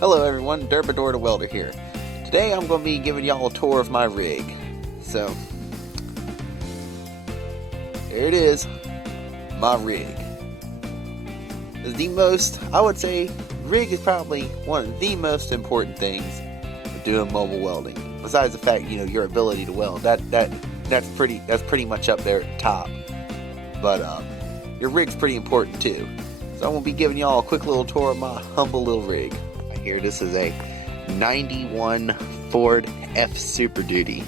Hello everyone, Derbador the Welder here. Today I'm going to be giving y'all a tour of my rig. So, there it is, my rig. I would say, rig is probably one of the most important things of doing mobile welding. Besides the fact, your ability to weld, that's pretty much up there at the top. But your rig's pretty important too. So I'm going to be giving y'all a quick little tour of my humble little rig. Right here, this is a 91 Ford F Super Duty.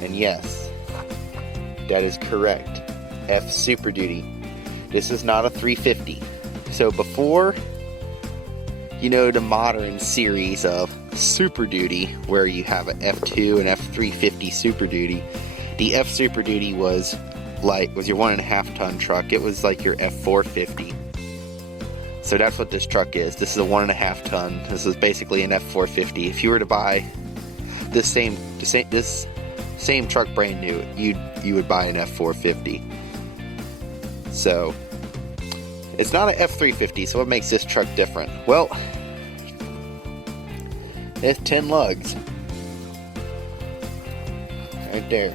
And yes, that is correct. F Super Duty. This is not a 350. So before, the modern series of Super Duty, where you have an F2 and F350 Super Duty, the F Super Duty was your 1.5 ton truck. It was like your F450. So that's what this truck is. This is a 1.5 ton. This is basically an F450. If you were to buy this same truck brand new, you would buy an F450. So it's not an F350. So what makes this truck different? Well, it's 10 lugs right there.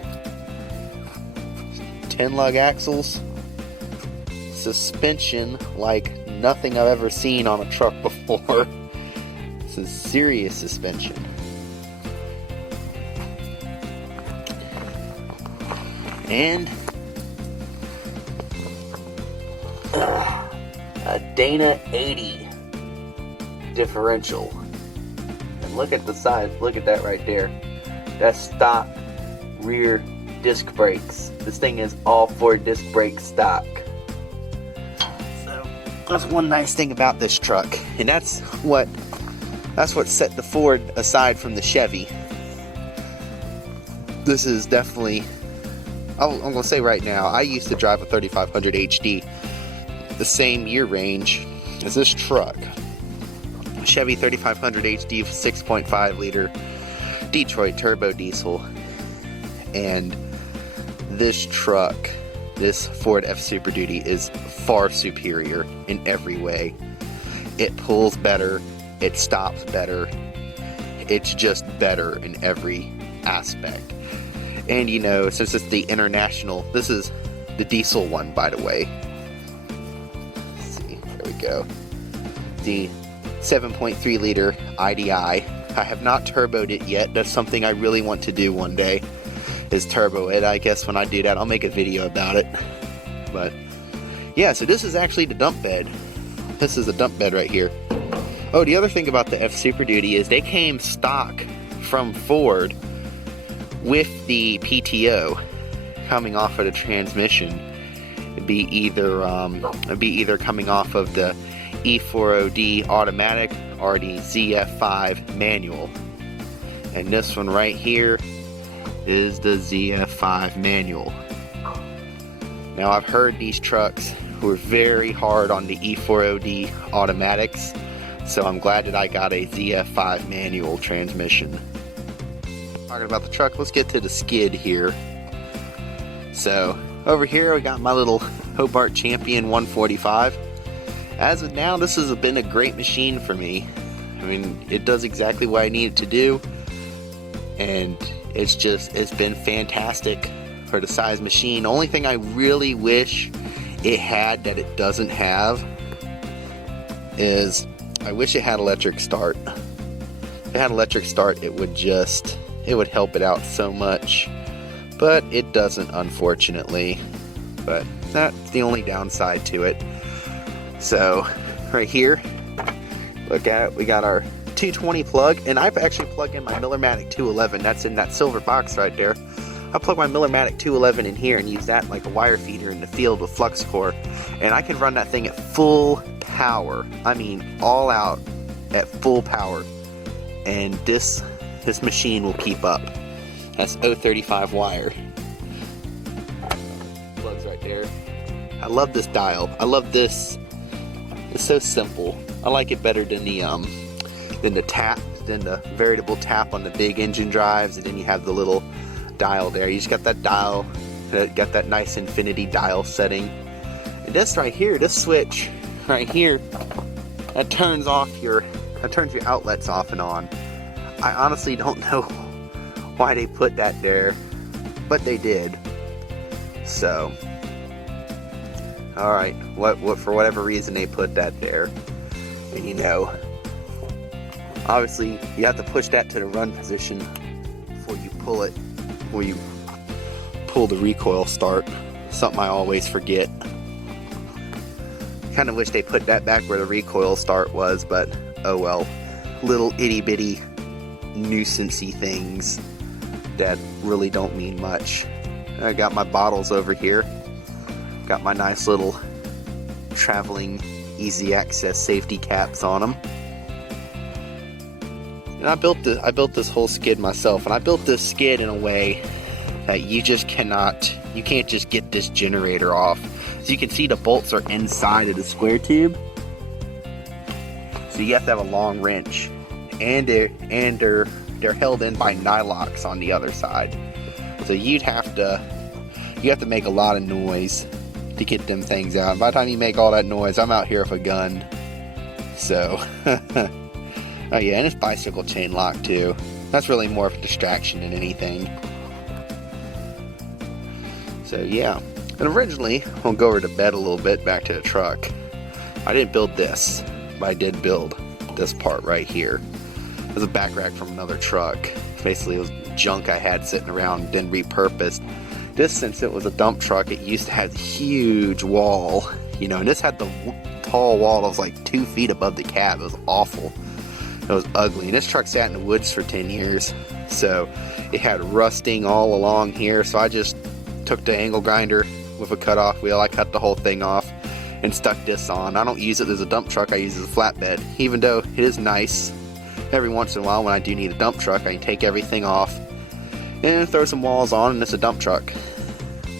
10 lug axles, suspension like nothing I've ever seen on a truck before. This is serious suspension. And a Dana 80 differential. And look at the size, look at that right there. That's stock rear disc brakes. This thing is all 4 disc brake stock. So that's one nice thing about this truck, and that's what set the Ford aside from the Chevy. This is definitely, I'm gonna say right now, I used to drive a 3500 HD the same year range as this truck. Chevy 3500 HD 6.5 liter Detroit turbo diesel. And this truck, this Ford F Super Duty, is far superior in every way. It pulls better, it stops better, it's just better in every aspect. And since it's the international, this is the diesel one, by the way. Let's see, there we go. The 7.3 liter IDI. I have not turboed it yet. That's something I really want to do one day, is turbo it. I guess when I do that, I'll make a video about it. But yeah, so this is actually the dump bed. This is the dump bed right here. Oh, the other thing about the F Super Duty is they came stock from Ford with the PTO coming off of the transmission. It'd be either coming off of the E40D automatic or the ZF5 manual. And this one right here is the ZF5 manual. Now, I've heard these trucks were very hard on the E40D automatics, so I'm glad that I got a ZF5 manual transmission. Talking about the truck, let's get to the skid here. So over here we got my little Hobart Champion 145. As of now, this has been a great machine for me. I mean, it does exactly what I need it to do, and it's been fantastic for the size machine. The only thing I really wish it had that it doesn't have is I wish it had electric start. If it had electric start, it would help it out so much, but it doesn't, unfortunately. But that's the only downside to it. So right here, look at it, we got our 220 plug, and I've actually plugged in my Millermatic 211. That's in that silver box right there. I plug my Millermatic 211 in here and use that like a wire feeder in the field with flux core, and I can run that thing at full power. I mean, all out at full power, and this machine will keep up. That's 035 wire. Plugs right there. I love this dial. I love this. It's so simple. I like it better than the veritable tap on the big engine drives, and then you have the little dial there. You just got that dial, got that nice infinity dial setting. And this right here, this switch right here, that turns off your That turns your outlets off and on. I honestly don't know why they put that there, but they did. So, alright, what for whatever reason they put that there. And you know, obviously you have to push that to the run position before you pull it, before you pull the recoil start. Something I always forget. Kind of wish they put that back where the recoil start was, but oh well. Little itty bitty nuisancey things that really don't mean much. I got my bottles over here. Got my nice little traveling easy access safety caps on them. And I built this whole skid myself, and I built this skid in a way that you can't just get this generator off. As you can see, the bolts are inside of the square tube, so you have to have a long wrench, and they're held in by nylocks on the other side. So you have to make a lot of noise to get them things out. By the time you make all that noise, I'm out here with a gun. So, oh yeah, and it's bicycle chain lock too. That's really more of a distraction than anything. So yeah, and originally, we'll go over to bed a little bit, back to the truck. I didn't build this, but I did build this part right here. It was a back rack from another truck. Basically, it was junk I had sitting around, then repurposed. This, since it was a dump truck, it used to have a huge wall, you know, and this had the tall wall that was like 2 feet above the cab. It was awful. It was ugly. And this truck sat in the woods for 10 years, so it had rusting all along here. So I just took the angle grinder with a cut-off wheel. I cut the whole thing off and stuck this on. I don't use it as a dump truck. I use it as a flatbed, even though it is nice. Every once in a while, when I do need a dump truck, I can take everything off and throw some walls on, and it's a dump truck.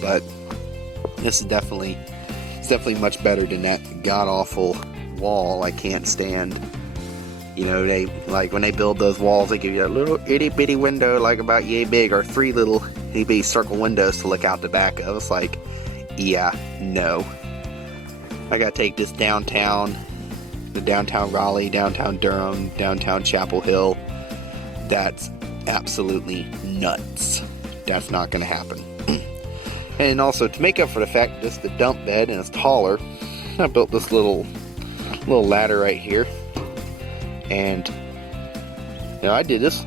But this is definitely much better than that god-awful wall I can't stand. You know, they, like, when they build those walls, they give you a little itty-bitty window, like about yay big, or 3 little itty-bitty circle windows to look out the back of. It's like, yeah, no. I gotta take this downtown, the downtown Raleigh, downtown Durham, downtown Chapel Hill. That's absolutely nuts. That's not gonna happen. And also, to make up for the fact that this is the dump bed and it's taller, I built this little ladder right here. And you know, I did this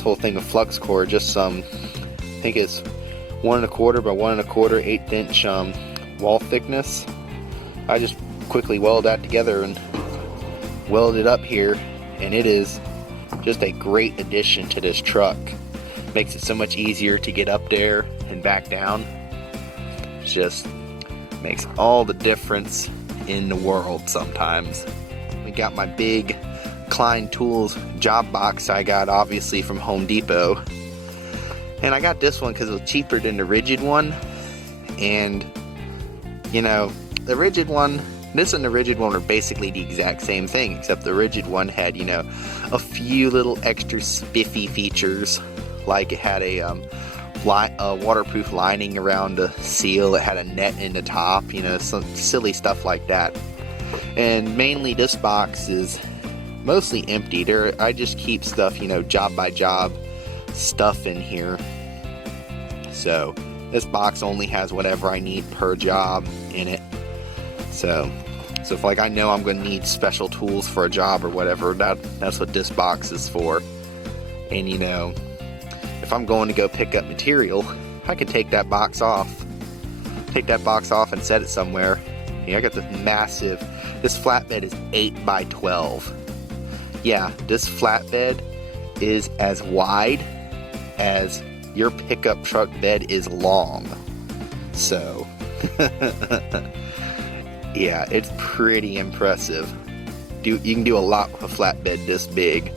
whole thing of flux core, just some, I think it's 1 1/4 by 1 1/4 1/8 inch wall thickness. I just quickly welded that together and welded it up here, and it is just a great addition to this truck. Makes it so much easier to get up there and back down. It just makes all the difference in the world sometimes. We got my big Klein Tools job box I got obviously from Home Depot, and I got this one because it was cheaper than the rigid one. And you know, the rigid one, this and the rigid one are basically the exact same thing, except the rigid one had, you know, a few little extra spiffy features, like it had a waterproof lining around the seal, it had a net in the top, you know, some silly stuff like that. And mainly this box is mostly empty. I just keep stuff, you know, job by job stuff in here. So this box only has whatever I need per job in it. So if like I know I'm going to need special tools for a job or whatever, that's what this box is for. And you know, if I'm going to go pick up material, I can take that box off and set it somewhere. You know, I got this flatbed is 8 by 12. Yeah, this flatbed is as wide as your pickup truck bed is long. So yeah, it's pretty impressive. You can do a lot with a flatbed this big.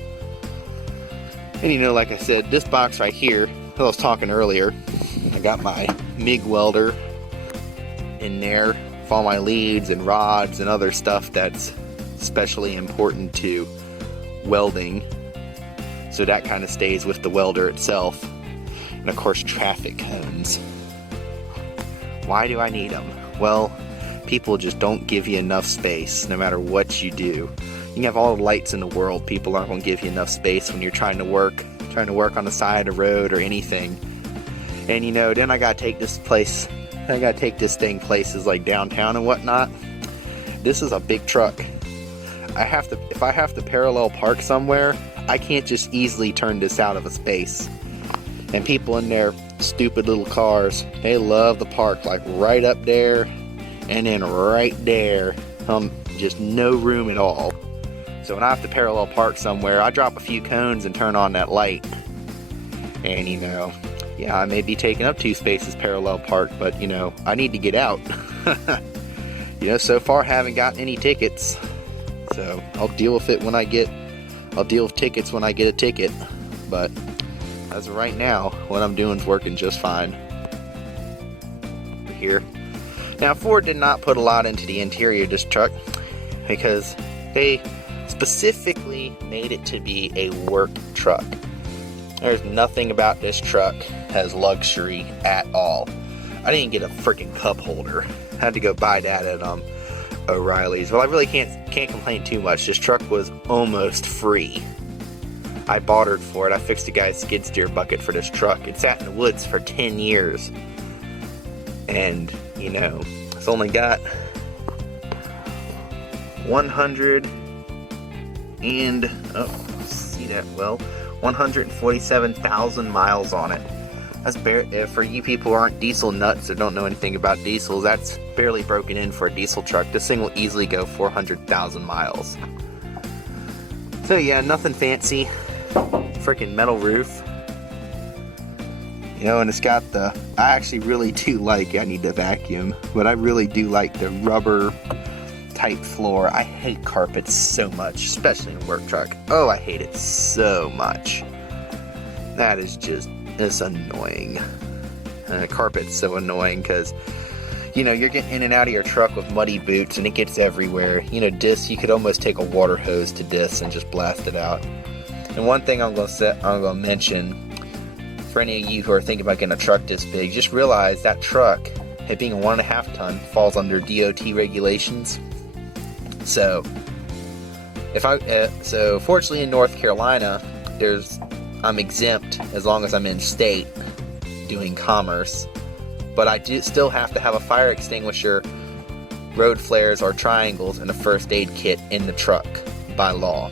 And you know, like I said, this box right here, I was talking earlier, I got my MIG welder in there with all my leads and rods and other stuff that's especially important to welding. So that kind of stays with the welder itself. And of course, traffic cones. Why do I need them? Well, people just don't give you enough space no matter what you do. can have all the lights in the world, people aren't going to give you enough space when you're trying to work on the side of the road or anything. And you know, then I gotta take this thing places like downtown and whatnot. This is a big truck. If I have to parallel park somewhere, I can't just easily turn this out of a space. And people in their stupid little cars, they love the park like right up there and then right there. Just no room at all. So when I have to parallel park somewhere, I drop a few cones and turn on that light. And you know, yeah, I may be taking up 2 spaces parallel park, but you know, I need to get out. You know, so far haven't gotten any tickets. So I'll deal with it when I get, tickets when I get a ticket. But as of right now, what I'm doing is working just fine. Here. Now Ford did not put a lot into the interior of this truck because they specifically made it to be a work truck. There's nothing about this truck as luxury at all. I didn't get a freaking cup holder. I had to go buy that at O'Reilly's. Well, I really can't complain too much. This truck was almost free. I bartered for it. I fixed a guy's skid steer bucket for this truck. It sat in the woods for 10 years. And, you know, it's only got 147,000 miles on it. That's for you people who aren't diesel nuts or don't know anything about diesels, that's barely broken in for a diesel truck. This thing will easily go 400,000 miles. So yeah, nothing fancy. Freaking metal roof. You know, and it's got I actually really do like, I need to vacuum, but I really do like the rubber type floor. I hate carpets so much, especially in a work truck. Oh, I hate it so much. That is just, it's annoying. Carpet's so annoying because, you know, you're getting in and out of your truck with muddy boots and it gets everywhere. You know, discs, you could almost take a water hose to discs and just blast it out. And one thing I'm gonna mention, for any of you who are thinking about getting a truck this big, just realize that truck, it being a 1.5 ton, falls under DOT regulations. So, fortunately in North Carolina, I'm exempt as long as I'm in state doing commerce, but I do still have to have a fire extinguisher, road flares or triangles, and a first aid kit in the truck by law.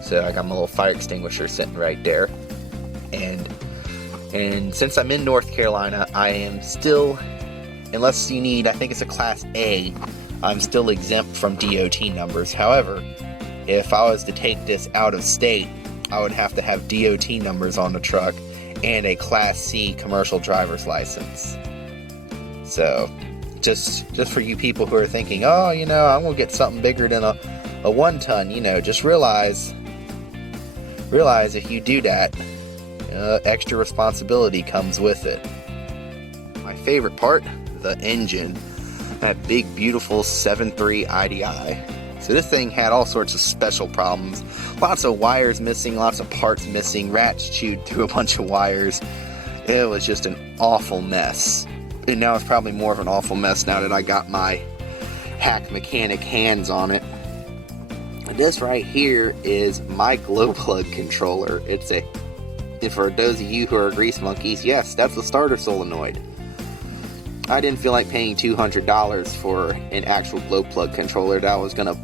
So I got my little fire extinguisher sitting right there, and since I'm in North Carolina, I am still, unless you need, I think it's a Class A, I'm still exempt from DOT numbers. However, if I was to take this out of state, I would have to have DOT numbers on the truck and a Class C commercial driver's license. So, just for you people who are thinking, oh, you know, I'm gonna get something bigger than a 1 ton, you know, just realize if you do that, extra responsibility comes with it. My favorite part, the engine. That big, beautiful 7.3 IDI. So this thing had all sorts of special problems. Lots of wires missing, lots of parts missing, rats chewed through a bunch of wires. It was just an awful mess. And now it's probably more of an awful mess now that I got my hack mechanic hands on it. This right here is my glow plug controller. For those of you who are grease monkeys, yes, that's a starter solenoid. I didn't feel like paying $200 for an actual glow plug controller that I was going to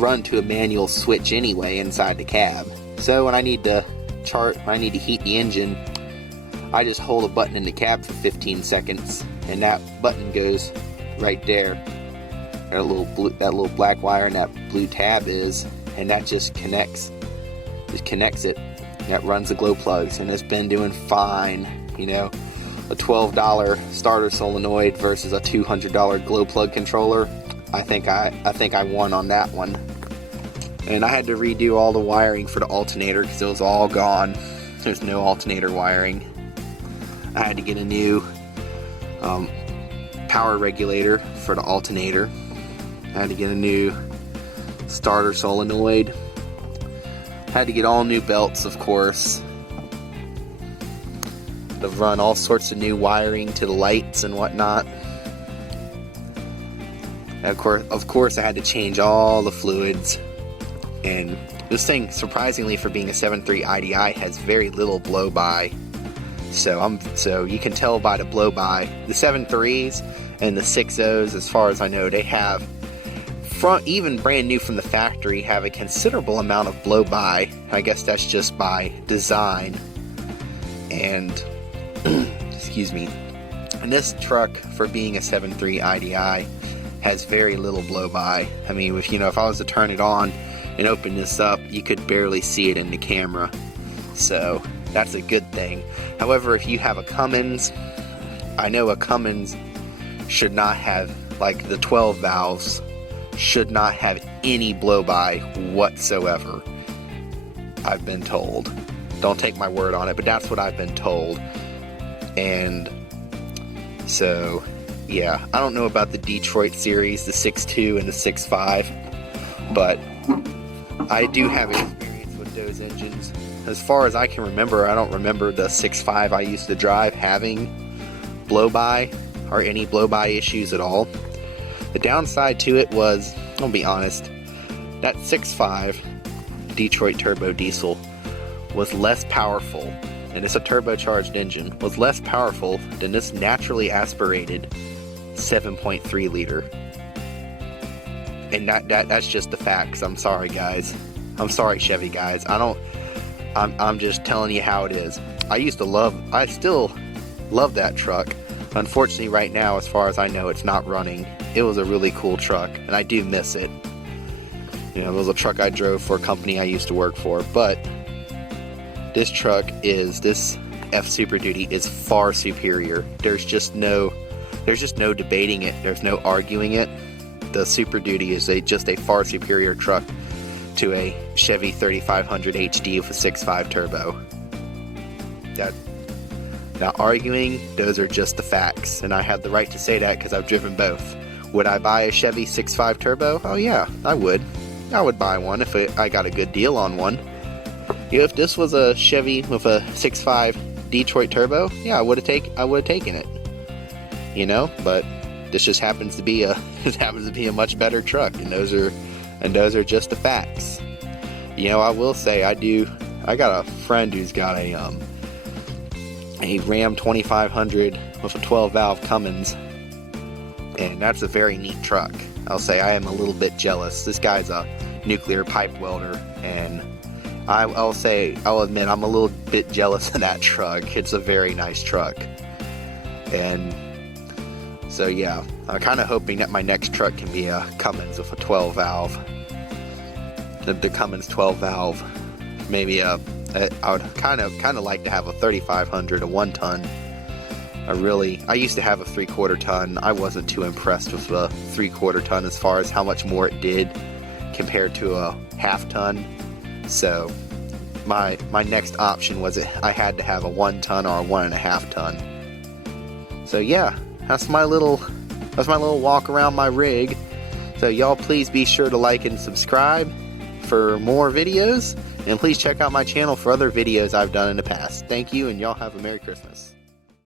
run to a manual switch anyway inside the cab. So when I need to heat the engine, I just hold a button in the cab for 15 seconds and that button goes right there. That little black wire and that blue tab is, and that just connects it. That runs the glow plugs, and it's been doing fine. You know, a $12 starter solenoid versus a $200 glow plug controller. I think I won on that one. And I had to redo all the wiring for the alternator because it was all gone. There's no alternator wiring. I had to get a new power regulator for the alternator. I had to get a new starter solenoid. Had to get all new belts, of course. To run all sorts of new wiring to the lights and whatnot. And of course, I had to change all the fluids. And this thing, surprisingly for being a 7.3 IDI, has very little blow by. So you can tell by the blow by. The 7.3s and the 6.0s, as far as I know, they have even brand new from the factory, have a considerable amount of blow by. I guess that's just by design. And excuse me. And this truck, for being a 7.3 IDI, has very little blow by. I mean, if I was to turn it on and open this up, you could barely see it in the camera. So that's a good thing. However, if you have a Cummins, I know a Cummins should not have, like the 12 valves, should not have any blow by whatsoever. I've been told. Don't take my word on it, but that's what I've been told. And so, yeah, I don't know about the Detroit series, the 6.2 and the 6.5, but I do have experience with those engines. As far as I can remember, I don't remember the 6.5 I used to drive having blow by or any blow by issues at all. The downside to it was, I'll be honest, that 6.5 Detroit turbo diesel was less powerful, and it's a turbocharged engine, was less powerful than this naturally aspirated 7.3 liter. And that's just the facts. I'm sorry, guys. I'm sorry, Chevy guys. I'm just telling you how it is. I still love that truck. Unfortunately, right now, as far as I know, it's not running. It was a really cool truck, and I do miss it. It was a truck I drove for a company I used to work for, but this F Super Duty is far superior. There's just no debating it. There's no arguing it. The Super Duty is just a far superior truck to a Chevy 3500 HD with a 6.5 turbo. Not arguing, those are just the facts, and I have the right to say that because I've driven both. Would I buy a Chevy 6.5 turbo? Oh yeah, I would. I would buy one if I got a good deal on one. If this was a Chevy with a 6.5 Detroit turbo, yeah, I would have taken it. But this just happens to be a much better truck, and those are just the facts. I will say I got a friend who's got a Ram 2500 with a 12 valve Cummins, and that's a very neat truck. I'll say I am a little bit jealous. This guy's a nuclear pipe welder, and I'll admit I'm a little bit jealous of that truck. It's a very nice truck. And so yeah, I'm kind of hoping that my next truck can be a Cummins with a 12 valve. The Cummins 12 valve. Maybe I would kind of like to have a 3500, a 1 ton. I used to have a 3/4 ton. I wasn't too impressed with a 3/4 ton as far as how much more it did compared to a half ton. So my next option was I had to have a 1 ton or a 1.5 ton. So yeah, that's my little walk around my rig. So y'all please be sure to like and subscribe for more videos, and please check out my channel for other videos I've done in the past. Thank you, and y'all have a Merry Christmas.